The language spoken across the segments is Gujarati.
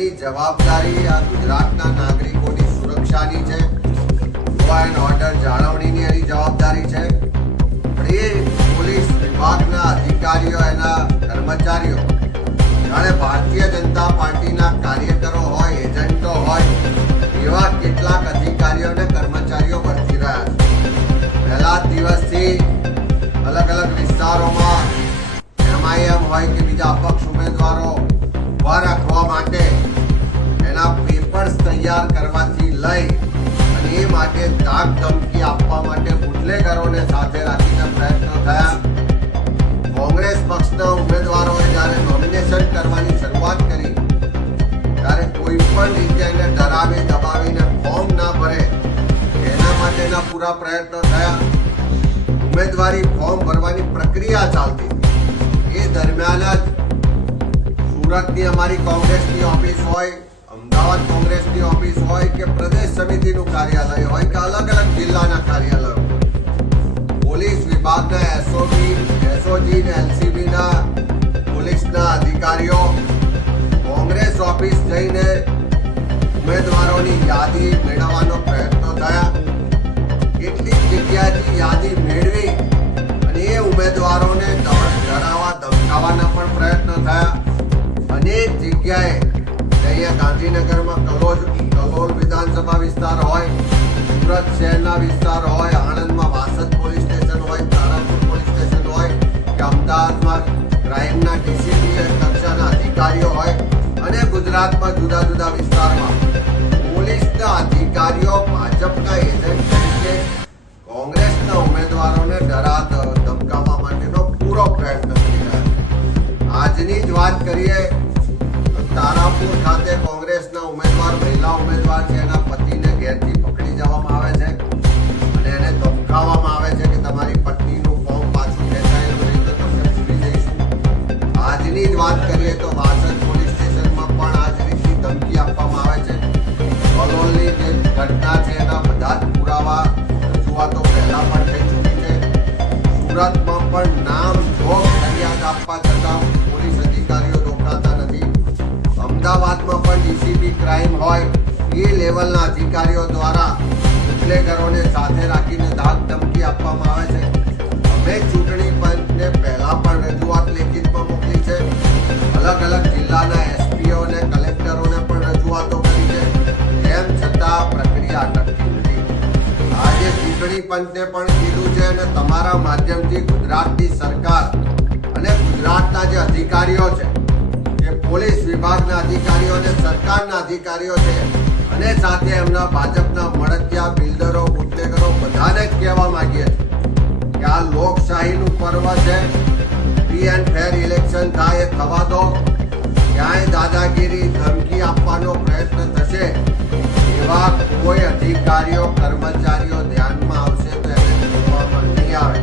જેની જવાબદારી આ ગુજરાતના નાગરિકોની સુરક્ષાની છે, લો એન્ડ ઓર્ડર જાળવણીની એની જવાબદારી છે. પણ એ પોલીસ વિભાગના અધિકારીઓ, એના કર્મચારીઓ જાણે ભારતીય જનતા પાર્ટીના કાર્યકરો હોય, એજન્ટો હોય, એવા કેટલાક અધિકારીઓ અને કર્મચારીઓ વર્તી રહ્યા છે. પહેલા દિવસથી અલગ અલગ વિસ્તારોમાં MIM હોય કે બીજા અપક્ષ ઉમેદવારો ઉભા રાખવા માટે એના પેપર્સ તૈયાર કરવાથી લઈ અને એ માટે ધાક ધમકી આપવા માટે બુટલેગરોને સાથે રાખીને પ્રયત્નો થયા. કોંગ્રેસ પક્ષના ઉમેદવારોએ જ્યારે નોમિનેશન કરવાની શરૂઆત કરી ત્યારે કોઈ પણ રીતે એને ડરાવી દબાવીને ફોર્મ ના ભરે એના માટેના પૂરા પ્રયત્નો થયા. ઉમેદવારી ફોર્મ ભરવાની પ્રક્રિયા ચાલતી એ દરમિયાન જ સુરતની અમારી કોંગ્રેસની ઓફિસ હોય, અમદાવાદ કોંગ્રેસની ઓફિસ હોય કે પ્રદેશ સમિતિનું કાર્યાલય હોય કે અલગ અલગ જિલ્લાના કાર્યાલયો, પોલીસ વિભાગના SOG ને LCB ના પોલીસના અધિકારીઓ કોંગ્રેસ ઓફિસ જઈને ઉમેદવારોની યાદી મેળવવાનો પ્રયત્નો થયા. કેટલીક જગ્યાએથી યાદી મેળવી અને એ ઉમેદવારોને ડરાવવા ધમકાવવાના પણ પ્રયત્નો થયા. અનેક જગ્યાએ અહીંયા ગાંધીનગરમાં કલોલ વિધાનસભા વિસ્તાર હોય, સુરત શહેરના વિસ્તાર હોય, આણંદમાં વાસદ પોલીસ સ્ટેશન હોય, તારાપુર પોલીસ સ્ટેશન હોય કે અમદાવાદમાં ક્રાઇમના DCP કક્ષાના અધિકારીઓ હોય અને ગુજરાતમાં જુદા જુદા વિસ્તારમાં પોલીસના અધિકારીઓ ભાજપના એજન્ટ તરીકે કોંગ્રેસના ઉમેદવારોને ધમકાવવા માટેનો પૂરો પ્રયત્ન કરી રહ્યા છે. આજની જ વાત કરીએ તો તારાપુર ખાતે કોંગ્રેસના ઉમેદવાર, મહિલા ઉમેદવાર છે, એના પતિને ઘેરથી પકડી જવામાં આવે છે અને એને ધમકાવવામાં આવે છે કે તમારી પત્નીનું ફોર્મ પાછું ખેંચાયેલું નહીં તો તમને ભૂલી જઈશું. આજની જ વાત કરીએ તો વાસદ પોલીસ સ્ટેશનમાં પણ આ જ રીતની ધમકી આપવામાં આવે છે. કલોલની જે ઘટના છે એના બધા જ પુરાવા રજૂઆતો પહેલા પણ થઈ ચૂકી છે. સુરતમાં પણ નામ જોગ ફરિયાદ આપવા છતાં પોલીસ અધિકારીઓ રોકાતા નથી. અમદાવાદમાં પણ DCP ક્રાઇમ હોય એ લેવલના અધિકારીઓ દ્વારા બુટલેગરોને સાથે રાખીને ધાક ધમકી આપવામાં આવે છે. અમે ચૂંટણી પંચને પહેલા પણ રજૂઆત લેખિતમાં મોકલી છે. અલગ અલગ જિલ્લાના SPO અને કલેક્ટરોને પણ રજૂઆતો કરી છે. તેમ છતાં પ્રક્રિયા અટકતી નથી. આજે ચૂંટણી પંચને પણ કીધું છે અને તમારા માધ્યમથી ગુજરાતની સરકાર અને ગુજરાતના જે અધિકારીઓ છે, જે પોલીસ વિભાગના અધિકારીઓ અને સરકારના અધિકારીઓ છે અને સાથે એમના ભાજપના મળતિયા, બિલ્ડરો, બુટલેગરો બધાને જ કહેવા માંગીએ છીએ કે આ લોકશાહીનું પર્વ છે. ફ્રી એન્ડ ફેર ઇલેક્શન થાય એ થવા દો. ક્યાંય દાદાગીરી, ધમકી આપવાનો પ્રયત્ન થશે એવા કોઈ અધિકારીઓ, કર્મચારીઓ ધ્યાનમાં આવશે તો એને જોવામાં નહીં આવે.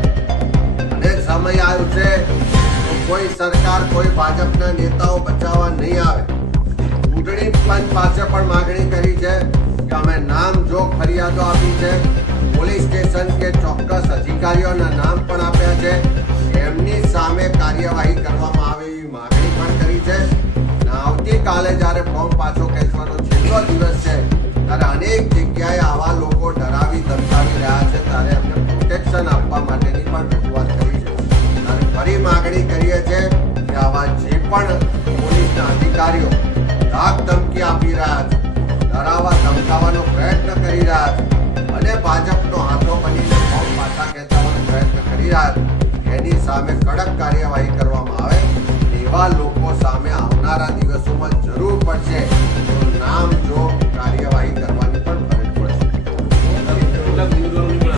અને સમય આવશે તો કોઈ સરકાર, કોઈ ભાજપના નેતાઓ બચાવવા નહીં આવે. ચૂંટણી પંચ પાસે પણ માગણી કરી છે કે અમે નામ જોગ ફરિયાદો આપી છે, પોલીસ સ્ટેશન કે ચોક્કસ અધિકારીઓના નામ પણ આપ્યા છે, એમની સામે કાર્યવાહી કરવામાં આવે એવી માગણી પણ કરી છે. આવતીકાલે જ્યારે ફોર્મ પાછો ખેંચવાનો છેલ્લો દિવસ છે ત્યારે અનેક જગ્યાએ આવા લોકો ડરાવી ધમકાવી રહ્યા છે, ત્યારે એમને પ્રોટેક્શન આપવા માટેની પણ રજૂઆત કરી છે. ત્યારે ફરી માગણી કરીએ છીએ કે આવા જે પણ પોલીસના અધિકારીઓ ધાક ધમકી આપી રહ્યા છે, ડરાવવા ધમકાવવાનો પ્રયત્ન કરી રહ્યા છે અને ભાજપનો હાથો બનીને ફોર્મ પાછા ખેંચવાનો પ્રયત્ન કરી રહ્યા છે, એની સામે કડક કાર્યવાહી કરવામાં આવે. એવા લોકો સામે આવનારા